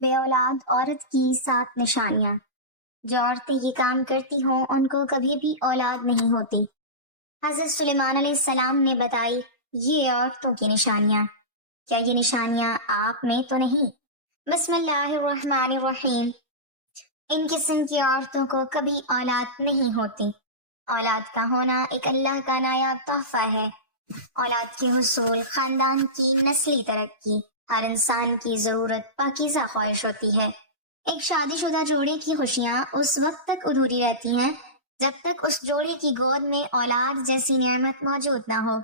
بے اولاد عورت کی 7 نشانیاں۔ جو عورتیں یہ کام کرتی ہوں ان کو کبھی بھی اولاد نہیں ہوتی۔ حضرت سلیمان علیہ السلام نے بتائی یہ عورتوں کی نشانیاں۔ کیا یہ نشانیاں آپ میں تو نہیں؟ بسم اللہ الرحمن الرحیم۔ ان قسم کی عورتوں کو کبھی اولاد نہیں ہوتی۔ اولاد کا ہونا ایک اللہ کا نایاب تحفہ ہے۔ اولاد کے حصول خاندان کی نسلی ترقی، ہر انسان کی ضرورت پاکیزہ خواہش ہوتی ہے۔ ایک شادی شدہ جوڑے کی خوشیاں اس وقت تک ادھوری رہتی ہیں جب تک اس جوڑے کی گود میں اولاد جیسی نعمت موجود نہ ہو۔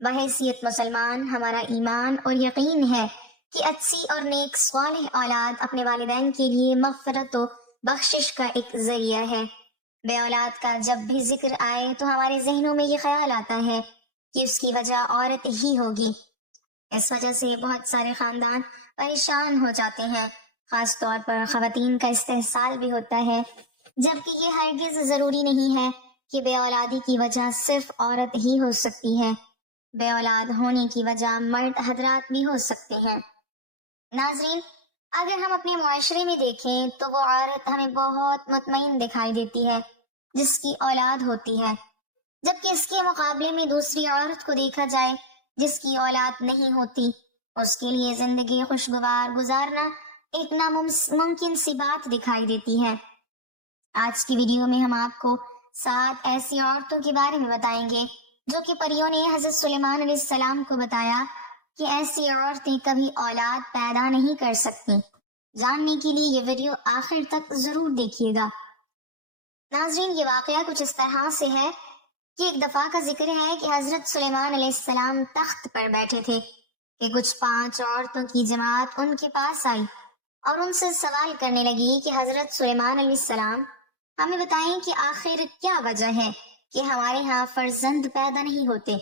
بحیثیت مسلمان ہمارا ایمان اور یقین ہے کہ اچھی اور نیک صالح اولاد اپنے والدین کے لیے مغفرت و بخشش کا ایک ذریعہ ہے۔ بے اولاد کا جب بھی ذکر آئے تو ہمارے ذہنوں میں یہ خیال آتا ہے کہ اس کی وجہ عورت ہی ہوگی۔ اس وجہ سے بہت سارے خاندان پریشان ہو جاتے ہیں، خاص طور پر خواتین کا استحصال بھی ہوتا ہے، جبکہ یہ ہرگز ضروری نہیں ہے کہ بے اولادی کی وجہ صرف عورت ہی ہو سکتی ہے۔ بے اولاد ہونے کی وجہ مرد حضرات بھی ہو سکتے ہیں۔ ناظرین، اگر ہم اپنے معاشرے میں دیکھیں تو وہ عورت ہمیں بہت مطمئن دکھائی دیتی ہے جس کی اولاد ہوتی ہے، جبکہ اس کے مقابلے میں دوسری عورت کو دیکھا جائے جس کی اولاد نہیں ہوتی، اس کے لیے زندگی خوشگوار گزارنا ایک ناممکن سی بات دکھائی دیتی ہے۔ آج کی ویڈیو میں ہم آپ کو 7 ایسی عورتوں کے بارے میں بتائیں گے جو کہ پریوں نے حضرت سلیمان علیہ السلام کو بتایا کہ ایسی عورتیں کبھی اولاد پیدا نہیں کر سکتی۔ جاننے کے لیے یہ ویڈیو آخر تک ضرور دیکھیے گا۔ ناظرین، یہ واقعہ کچھ اس طرح سے ہے کہ ایک دفعہ کا ذکر ہے کہ حضرت سلیمان علیہ السلام تخت پر بیٹھے تھے کہ کچھ 5 عورتوں کی جماعت ان کے پاس آئی اور ان سے سوال کرنے لگی کہ حضرت سلیمان علیہ السلام ہمیں بتائیں کہ آخر کیا وجہ ہے کہ ہمارے ہاں فرزند پیدا نہیں ہوتے۔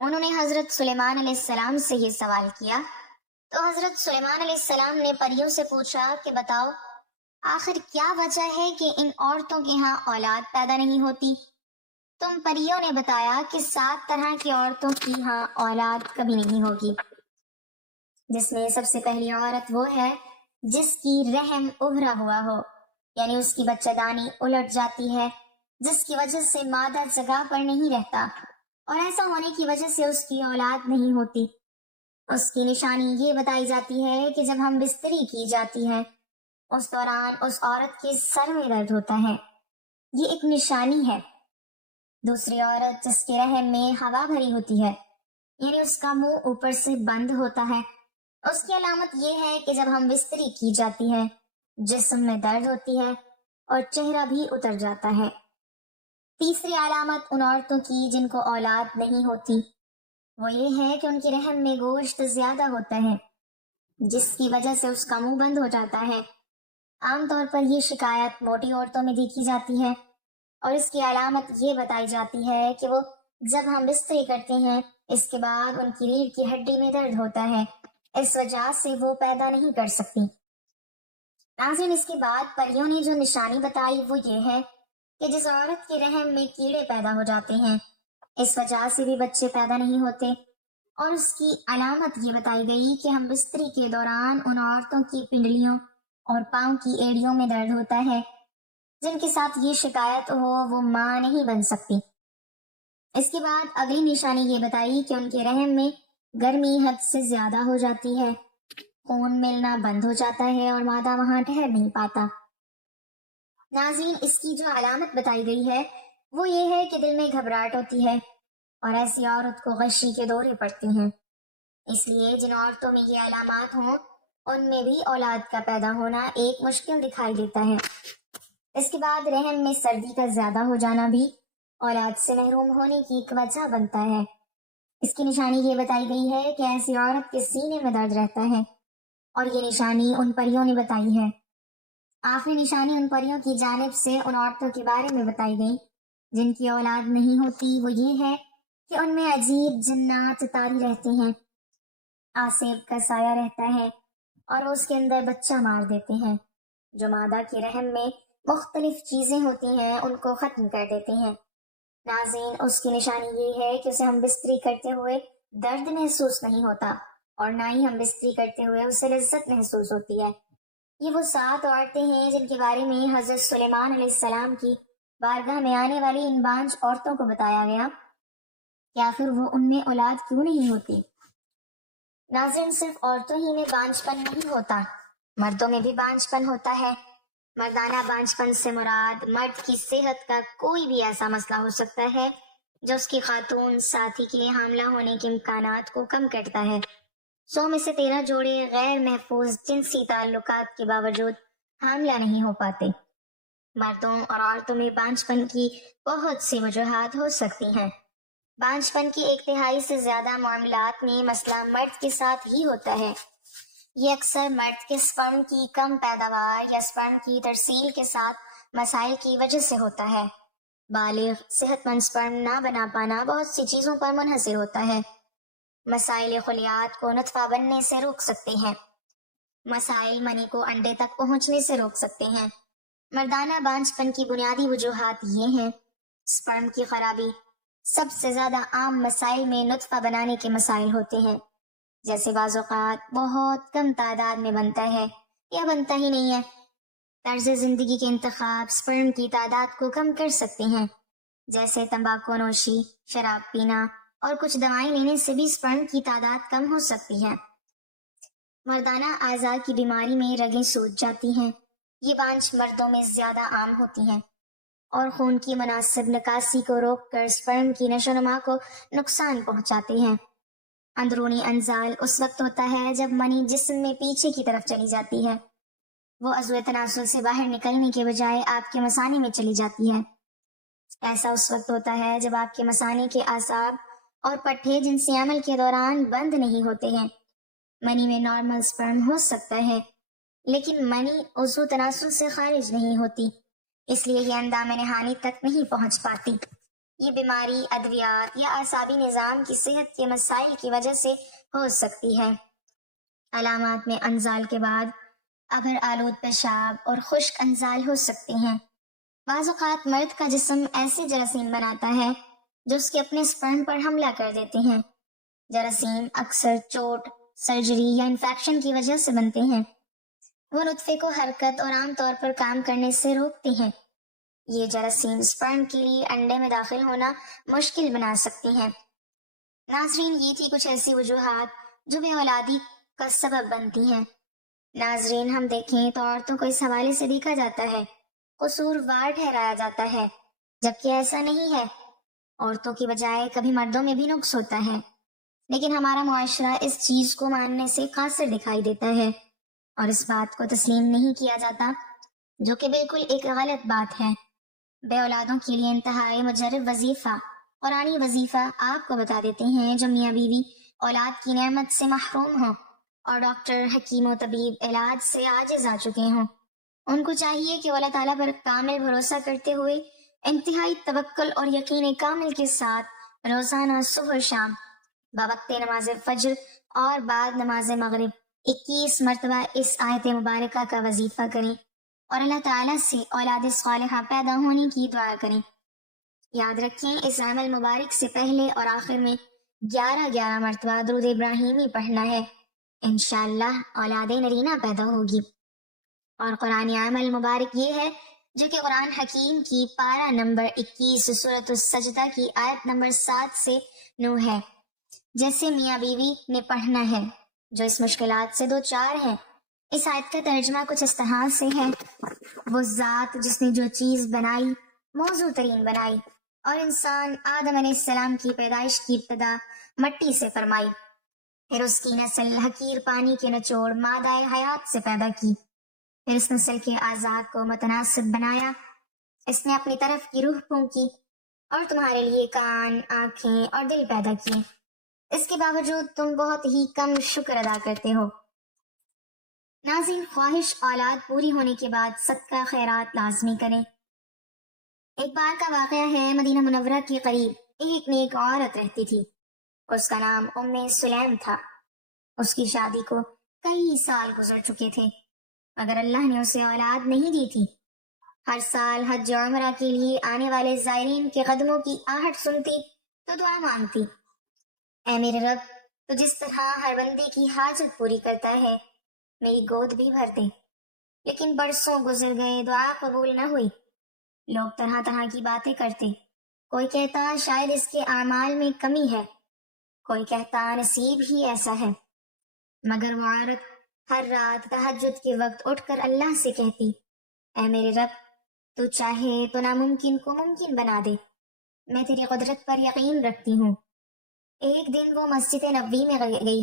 انہوں نے حضرت سلیمان علیہ السلام سے یہ سوال کیا تو حضرت سلیمان علیہ السلام نے پریوں سے پوچھا کہ بتاؤ آخر کیا وجہ ہے کہ ان عورتوں کے ہاں اولاد پیدا نہیں ہوتی؟ تم پریوں نے بتایا کہ 7 طرح کی عورتوں کی ہاں اولاد کبھی نہیں ہوگی، جس میں سب سے پہلی عورت وہ ہے جس کی رحم ابھرا ہوا ہو، یعنی اس کی بچہ دانی الٹ جاتی ہے، جس کی وجہ سے مادہ جگہ پر نہیں رہتا اور ایسا ہونے کی وجہ سے اس کی اولاد نہیں ہوتی۔ اس کی نشانی یہ بتائی جاتی ہے کہ جب ہم بستری کی جاتی ہے اس دوران اس عورت کے سر میں درد ہوتا ہے، یہ ایک نشانی ہے۔ دوسری عورت جس کے رحم میں ہوا بھری ہوتی ہے، یعنی اس کا منہ اوپر سے بند ہوتا ہے، اس کی علامت یہ ہے کہ جب ہم بستری کی جاتی ہے جسم میں درد ہوتی ہے اور چہرہ بھی اتر جاتا ہے۔ تیسری علامت ان عورتوں کی جن کو اولاد نہیں ہوتی وہ یہ ہے کہ ان کے رحم میں گوشت زیادہ ہوتا ہے، جس کی وجہ سے اس کا منہ بند ہو جاتا ہے۔ عام طور پر یہ شکایت موٹی عورتوں میں دیکھی جاتی ہے اور اس کی علامت یہ بتائی جاتی ہے کہ وہ جب ہم بستری کرتے ہیں اس کے بعد ان کی ریڑھ کی ہڈی میں درد ہوتا ہے، اس وجہ سے وہ پیدا نہیں کر سکتی۔ ناظرین، اس کے بعد پریوں نے جو نشانی بتائی وہ یہ ہے کہ جس عورت کے رحم میں کیڑے پیدا ہو جاتے ہیں اس وجہ سے بھی بچے پیدا نہیں ہوتے، اور اس کی علامت یہ بتائی گئی کہ ہم بستری کے دوران ان عورتوں کی پنڈلیوں اور پاؤں کی ایڑیوں میں درد ہوتا ہے جن کے ساتھ یہ شکایت ہو وہ ماں نہیں بن سکتی۔ اس کے بعد اگلی نشانی یہ بتائی کہ ان کے رحم میں گرمی حد سے زیادہ ہو جاتی ہے، خون ملنا بند ہو جاتا ہے اور مادہ وہاں ٹھہر نہیں پاتا۔ ناظرین، اس کی جو علامت بتائی گئی ہے وہ یہ ہے کہ دل میں گھبراہٹ ہوتی ہے اور ایسی عورت کو غشی کے دورے پڑتے ہیں۔ اس لیے جن عورتوں میں یہ علامات ہوں ان میں بھی اولاد کا پیدا ہونا ایک مشکل دکھائی دیتا ہے۔ اس کے بعد رحم میں سردی کا زیادہ ہو جانا بھی اولاد سے محروم ہونے کی ایک وجہ بنتا ہے۔ اس کی نشانی یہ بتائی گئی ہے کہ ایسی عورت کے سینے میں درد رہتا ہے اور یہ نشانی ان پریوں نے بتائی ہے۔ آخری نشانی ان پریوں کی جانب سے ان عورتوں کے بارے میں بتائی گئی جن کی اولاد نہیں ہوتی وہ یہ ہے کہ ان میں عجیب جنات طاری رہتے ہیں، آسیب کا سایہ رہتا ہے اور اس کے اندر بچہ مار دیتے ہیں۔ جو مادہ کے رحم میں مختلف چیزیں ہوتی ہیں ان کو ختم کر دیتے ہیں۔ ناظرین، اس کی نشانی یہ ہے کہ اسے ہم بستری کرتے ہوئے درد محسوس نہیں ہوتا اور نہ ہی ہم بستری کرتے ہوئے اسے لذت محسوس ہوتی ہے۔ یہ وہ 7 عورتیں ہیں جن کے بارے میں حضرت سلیمان علیہ السلام کی بارگاہ میں آنے والی ان 5 عورتوں کو بتایا گیا، یا پھر وہ ان میں اولاد کیوں نہیں ہوتی؟ ناظرین، صرف عورتوں ہی میں بانجھ پن نہیں ہوتا، مردوں میں بھی بانجھ پن ہوتا ہے۔ مردانہ بانجھ پن سے مراد مرد کی صحت کا کوئی بھی ایسا مسئلہ ہو سکتا ہے جو اس کی خاتون ساتھی کے حاملہ ہونے کے امکانات کو کم کرتا ہے۔ 100 میں سے 13 جوڑے غیر محفوظ جنسی تعلقات کے باوجود حاملہ نہیں ہو پاتے۔ مردوں اور عورتوں میں بانجھ پن کی بہت سی وجوہات ہو سکتی ہیں۔ بانجھ پن کی 1/3 سے زیادہ معاملات میں مسئلہ مرد کے ساتھ ہی ہوتا ہے۔ یہ اکثر مرد کے سپرم کی کم پیداوار یا سپرم کی ترسیل کے ساتھ مسائل کی وجہ سے ہوتا ہے۔ بالغ صحت مند سپرم نہ بنا پانا بہت سی چیزوں پر منحصر ہوتا ہے۔ مسائل خلیات کو نطفہ بننے سے روک سکتے ہیں۔ مسائل منی کو انڈے تک پہنچنے سے روک سکتے ہیں۔ مردانہ بانجھ پن کی بنیادی وجوہات یہ ہیں: سپرم کی خرابی۔ سب سے زیادہ عام مسائل میں نطفہ بنانے کے مسائل ہوتے ہیں، جیسے بعض اوقات بہت کم تعداد میں بنتا ہے یا بنتا ہی نہیں ہے۔ طرز زندگی کے انتخاب سپرم کی تعداد کو کم کر سکتے ہیں، جیسے تمباکو نوشی، شراب پینا اور کچھ دوائیں لینے سے بھی سپرم کی تعداد کم ہو سکتی ہے۔ مردانہ اعضاء کی بیماری میں رگیں سوج جاتی ہیں۔ یہ بانجھ مردوں میں زیادہ عام ہوتی ہیں اور خون کی مناسب نکاسی کو روک کر سپرم کی نشو و نما کو نقصان پہنچاتے ہیں۔ اندرونی انزال اس وقت ہوتا ہے جب منی جسم میں پیچھے کی طرف چلی جاتی ہے۔ وہ عضو تناسل سے باہر نکلنے کے بجائے آپ کے مثانے میں چلی جاتی ہے۔ ایسا اس وقت ہوتا ہے جب آپ کے مثانے کے اعصاب اور پٹھے جنسی عمل کے دوران بند نہیں ہوتے ہیں۔ منی میں نارمل سپرم ہو سکتا ہے، لیکن منی عضو تناسل سے خارج نہیں ہوتی، اس لیے یہ اندام نہانی تک نہیں پہنچ پاتی۔ یہ بیماری ادویات یا اعصابی نظام کی صحت کے مسائل کی وجہ سے ہو سکتی ہے۔ علامات میں انزال کے بعد ابر آلود پیشاب اور خشک انزال ہو سکتے ہیں۔ بعض اوقات مرد کا جسم ایسے جراثیم بناتا ہے جو اس کے اپنے سپرم پر حملہ کر دیتے ہیں۔ جراثیم اکثر چوٹ، سرجری یا انفیکشن کی وجہ سے بنتے ہیں۔ وہ نطفے کو حرکت اور عام طور پر کام کرنے سے روکتے ہیں۔ یہ جراثیم سپرم کے لیے انڈے میں داخل ہونا مشکل بنا سکتی ہیں۔ ناظرین، یہ تھی کچھ ایسی وجوہات جو بے اولادی کا سبب بنتی ہیں۔ ناظرین، ہم دیکھیں تو عورتوں کو اس حوالے سے دیکھا جاتا ہے، قصوروار ٹھہرایا جاتا ہے، جبکہ ایسا نہیں ہے۔ عورتوں کی بجائے کبھی مردوں میں بھی نقص ہوتا ہے، لیکن ہمارا معاشرہ اس چیز کو ماننے سے قاصر دکھائی دیتا ہے اور اس بات کو تسلیم نہیں کیا جاتا، جو کہ بالکل ایک غلط بات ہے۔ بے اولادوں کے لیے انتہائی مجرب وظیفہ، قرآنی وظیفہ آپ کو بتا دیتے ہیں جو میاں بیوی اولاد کی نعمت سے محروم ہوں اور ڈاکٹر، حکیم و طبیب علاج سے عاجز آ چکے ہوں، ان کو چاہیے کہ اللہ تعالیٰ پر کامل بھروسہ کرتے ہوئے انتہائی توکل اور یقین کامل کے ساتھ روزانہ صبح و شام بوقت نماز فجر اور بعد نماز مغرب 21 مرتبہ اس آیت مبارکہ کا وظیفہ کریں اور اللہ تعالیٰ سے اولاد صالحہ پیدا ہونے کی دعا کریں۔ یاد رکھیں، اس عمل مبارک سے پہلے اور آخر میں 11 مرتبہ درود ابراہیمی پڑھنا ہے، انشاءاللہ اولاد نرینہ پیدا ہوگی۔ اور قرآن عمل مبارک یہ ہے جو کہ قرآن حکیم کی پارہ نمبر 21 سورۃ السجدہ کی آیت نمبر 7 سے 9 ہے، جیسے میاں بیوی نے پڑھنا ہے جو اس مشکلات سے دوچار ہیں۔ اس آیت کا ترجمہ کچھ اس طرح سے ہے: وہ ذات جس نے جو چیز بنائی موضوع ترین بنائی، اور انسان آدم علیہ السلام کی پیدائش کی ابتدا مٹی سے فرمائی، پھر اس کی نسل حقیر پانی کے نچوڑ مادہ حیات سے پیدا کی، پھر اس نسل کے اعضاء کو متناسب بنایا، اس نے اپنی طرف کی روح پھونکی اور تمہارے لیے کان، آنکھیں اور دل پیدا کیے، اس کے باوجود تم بہت ہی کم شکر ادا کرتے ہو۔ ناظرین، خواہش اولاد پوری ہونے کے بعد صدقہ خیرات لازمی کریں۔ ایک بار کا واقعہ ہے، مدینہ منورہ کے قریب ایک نیک عورت رہتی تھی، اس کا نام ام سلیم تھا۔ اس کی شادی کو کئی سال گزر چکے تھے مگر اللہ نے اسے اولاد نہیں دی تھی۔ ہر سال حج و عمرہ کے لیے آنے والے زائرین کے قدموں کی آہٹ سنتی تو دعا مانگتی: اے میرے رب، تو جس طرح ہر بندے کی حاجت پوری کرتا ہے میری گود بھی بھر دے۔ لیکن برسوں گزر گئے، دعا قبول نہ ہوئی۔ لوگ طرح طرح کی باتیں کرتے، کوئی کہتا شاید اس کے اعمال میں کمی ہے، کوئی کہتا نصیب ہی ایسا ہے۔ مگر وہ عورت ہر رات تہجد کے وقت اٹھ کر اللہ سے کہتی، اے میرے رب، تو چاہے تو ناممکن کو ممکن بنا دے، میں تیری قدرت پر یقین رکھتی ہوں۔ ایک دن وہ مسجد نبوی میں گئی،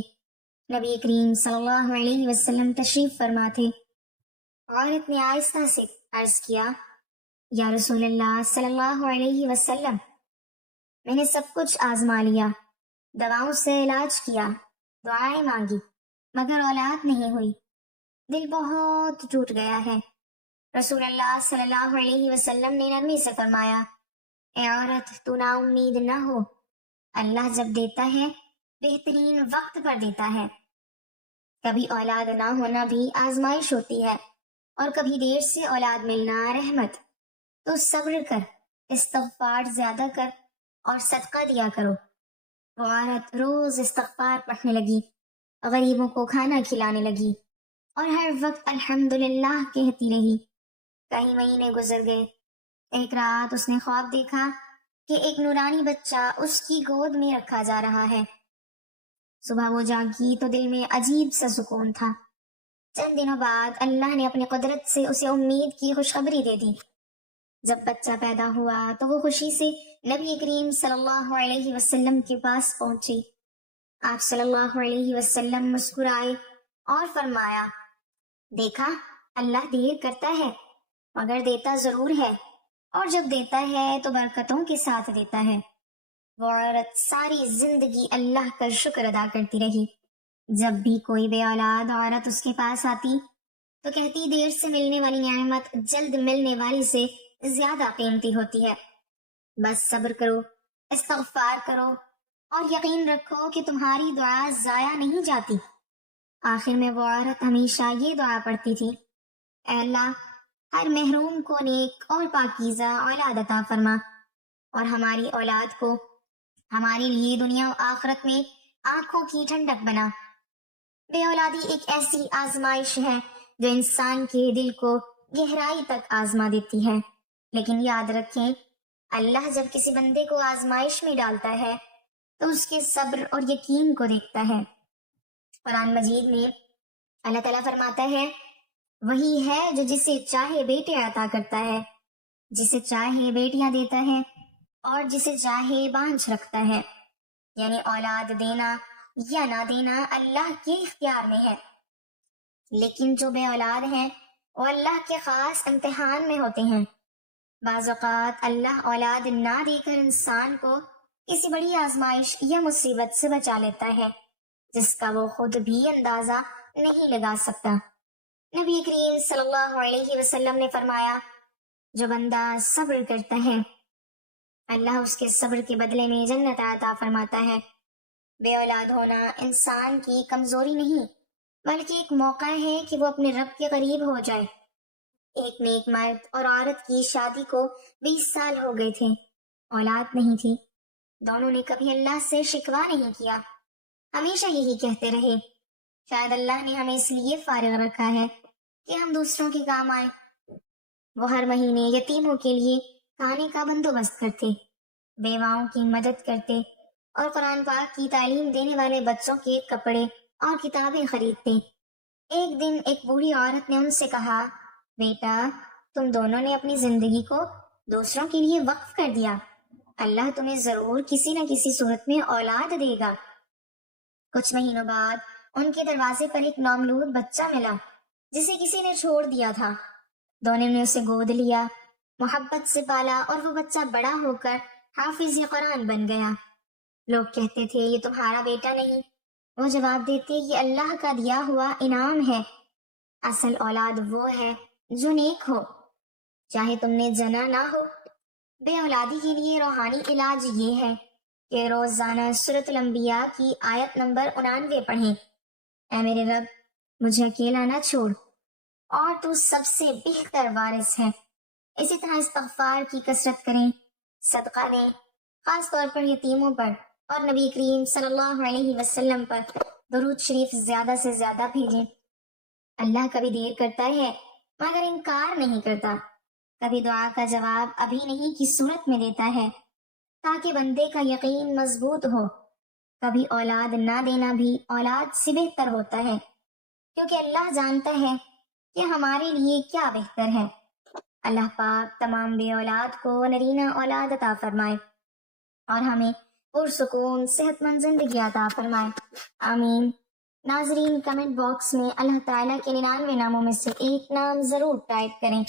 نبی کریم صلی اللہ علیہ وسلم تشریف فرما تھے۔ عورت نے آہستہ سے عرض کیا، یا رسول اللہ صلی اللہ علیہ وسلم، میں نے سب کچھ آزما لیا، دواؤں سے علاج کیا، دعائیں مانگی، مگر اولاد نہیں ہوئی، دل بہت ٹوٹ گیا ہے۔ رسول اللہ صلی اللہ علیہ وسلم نے نرمی سے فرمایا، اے عورت، تو نا امید نہ ہو، اللہ جب دیتا ہے بہترین وقت پر دیتا ہے۔ کبھی اولاد نہ ہونا بھی آزمائش ہوتی ہے، اور کبھی دیر سے اولاد ملنا رحمت۔ تو صبر کر، استغفار زیادہ کر اور صدقہ دیا کرو۔ وہ عورت روز استغفار پڑھنے لگی، غریبوں کو کھانا کھلانے لگی، اور ہر وقت الحمدللہ کہتی رہی۔ کئی مہینے گزر گئے۔ ایک رات اس نے خواب دیکھا کہ ایک نورانی بچہ اس کی گود میں رکھا جا رہا ہے۔ صبح وہ جاگی تو دل میں عجیب سا سکون تھا۔ چند دنوں بعد اللہ نے اپنی قدرت سے اسے امید کی خوشخبری دے دی۔ جب بچہ پیدا ہوا تو وہ خوشی سے نبی کریم صلی اللہ علیہ وسلم کے پاس پہنچی۔ آپ صلی اللہ علیہ وسلم مسکرائے اور فرمایا، دیکھا، اللہ دیر کرتا ہے مگر دیتا ضرور ہے، اور جب دیتا ہے تو برکتوں کے ساتھ دیتا ہے۔ وہ عورت ساری زندگی اللہ کا شکر ادا کرتی رہی۔ جب بھی کوئی بے اولاد عورت اس کے پاس آتی تو کہتی، دیر سے ملنے والی نعمت جلد ملنے والی سے زیادہ قیمتی ہوتی ہے، بس صبر کرو، استغفار کرو، اور یقین رکھو کہ تمہاری دعا ضائع نہیں جاتی۔ آخر میں وہ عورت ہمیشہ یہ دعا پڑھتی تھی، اے اللہ، ہر محروم کو نیک اور پاکیزہ اولاد عطا فرما، اور ہماری اولاد کو ہمارے لیے دنیا و آخرت میں آنکھوں کی ٹھنڈک بنا۔ بے اولادی ایک ایسی آزمائش ہے جو انسان کے دل کو گہرائی تک آزما دیتی ہے، لیکن یاد رکھیں، اللہ جب کسی بندے کو آزمائش میں ڈالتا ہے تو اس کے صبر اور یقین کو دیکھتا ہے۔ قرآن مجید میں اللہ تعالیٰ فرماتا ہے، وہی ہے جو جسے چاہے بیٹے عطا کرتا ہے، جسے چاہے بیٹیاں دیتا ہے، اور جسے چاہے بانجھ رکھتا ہے۔ یعنی اولاد دینا یا نہ دینا اللہ کے اختیار میں ہے، لیکن جو بے اولاد ہیں وہ اللہ کے خاص امتحان میں ہوتے ہیں۔ بعض اوقات اللہ اولاد نہ دے کر انسان کو کسی بڑی آزمائش یا مصیبت سے بچا لیتا ہے جس کا وہ خود بھی اندازہ نہیں لگا سکتا۔ نبی کریم صلی اللہ علیہ وسلم نے فرمایا، جو بندہ صبر کرتا ہے اللہ اس کے صبر کے بدلے میں جنت عطا فرماتا ہے۔ بے اولاد ہونا انسان کی کمزوری نہیں بلکہ ایک موقع ہے کہ وہ اپنے رب کے قریب ہو جائے۔ ایک نیک مرد اور عورت کی شادی کو 20 سال ہو گئے تھے، اولاد نہیں تھی۔ دونوں نے کبھی اللہ سے شکوہ نہیں کیا، ہمیشہ یہی کہتے رہے، شاید اللہ نے ہمیں اس لیے فارغ رکھا ہے کہ ہم دوسروں کے کام آئیں۔ وہ ہر مہینے یتیموں کے لیے کھانے کا بندوبست کرتے، بیواؤں کی مدد کرتے، اور قرآن پاک کی تعلیم دینے والے بچوں کے کپڑے اور کتابیں خریدتے۔ ایک دن ایک بوڑھی عورت نے ان سے کہا، بیٹا، تم دونوں نے اپنی زندگی کو دوسروں کے لیے وقف کر دیا، اللہ تمہیں ضرور کسی نہ کسی صورت میں اولاد دے گا۔ کچھ مہینوں بعد ان کے دروازے پر ایک نومولود بچہ ملا جسے کسی نے چھوڑ دیا تھا۔ دونوں نے اسے گود لیا، محبت سے پالا، اور وہ بچہ بڑا ہو کر حافظ قرآن بن گیا۔ لوگ کہتے تھے، یہ تمہارا بیٹا نہیں۔ وہ جواب دیتے، یہ اللہ کا دیا ہوا انعام ہے۔ اصل اولاد وہ ہے جو نیک ہو، چاہے تم نے جنا نہ ہو۔ بے اولادی کے لیے روحانی علاج یہ ہے کہ روزانہ سورۃ الانبیاء کی آیت نمبر 99 پڑھیں، اے میرے رب، مجھے اکیلا نہ چھوڑ، اور تو سب سے بہتر وارث ہے۔ اسی طرح استغفار کی کثرت کریں، صدقہ دیں، خاص طور پر یتیموں پر اور نبی کریم صلی اللہ علیہ وسلم پر درود شریف زیادہ سے زیادہ بھیجیں۔ اللہ کبھی دیر کرتا ہے مگر انکار نہیں کرتا، کبھی دعا کا جواب ابھی نہیں کی صورت میں دیتا ہے تاکہ بندے کا یقین مضبوط ہو۔ کبھی اولاد نہ دینا بھی اولاد سے بہتر ہوتا ہے، کیونکہ اللہ جانتا ہے کہ ہمارے لیے کیا بہتر ہے۔ اللہ پاک تمام بے اولاد کو نرینہ اولاد عطا فرمائے اور ہمیں پرسکون صحت مند زندگی عطا فرمائے، آمین۔ ناظرین، کمنٹ باکس میں اللہ تعالیٰ کے 99 ناموں میں سے ایک نام ضرور ٹائپ کریں۔